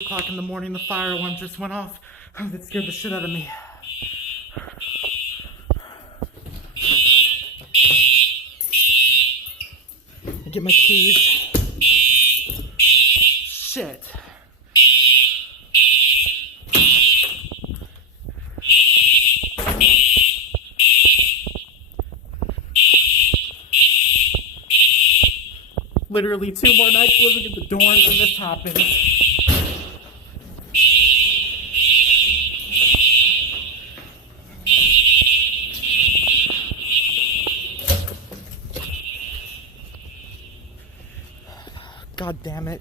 o'clock in the morning, the fire alarm just went off. Oh, that scared the shit out of me. I get my keys. Shit. Literally 2 more nights living at the dorms and this happens. God damn it.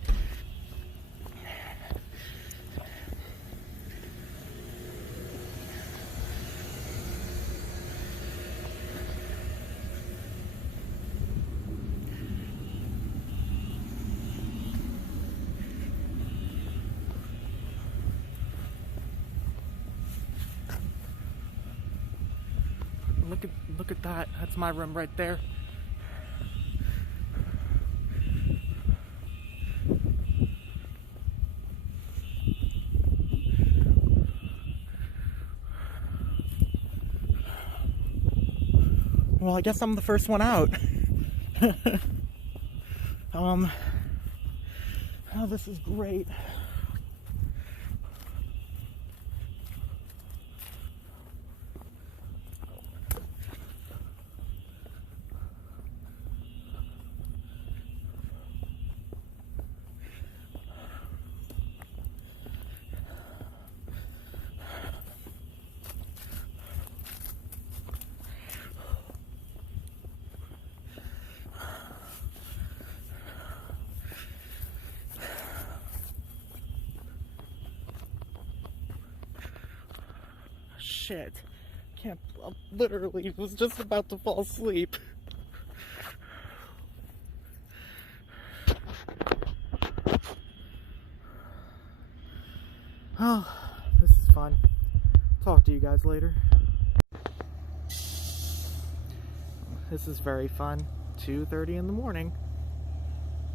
Look at that. That's my room right there. Well, I guess I'm the first one out. Oh, this is great. Shit. Can't. I literally was just about to fall asleep. Oh, this is fun. Talk to you guys later. This is very fun. 2:30 in the morning.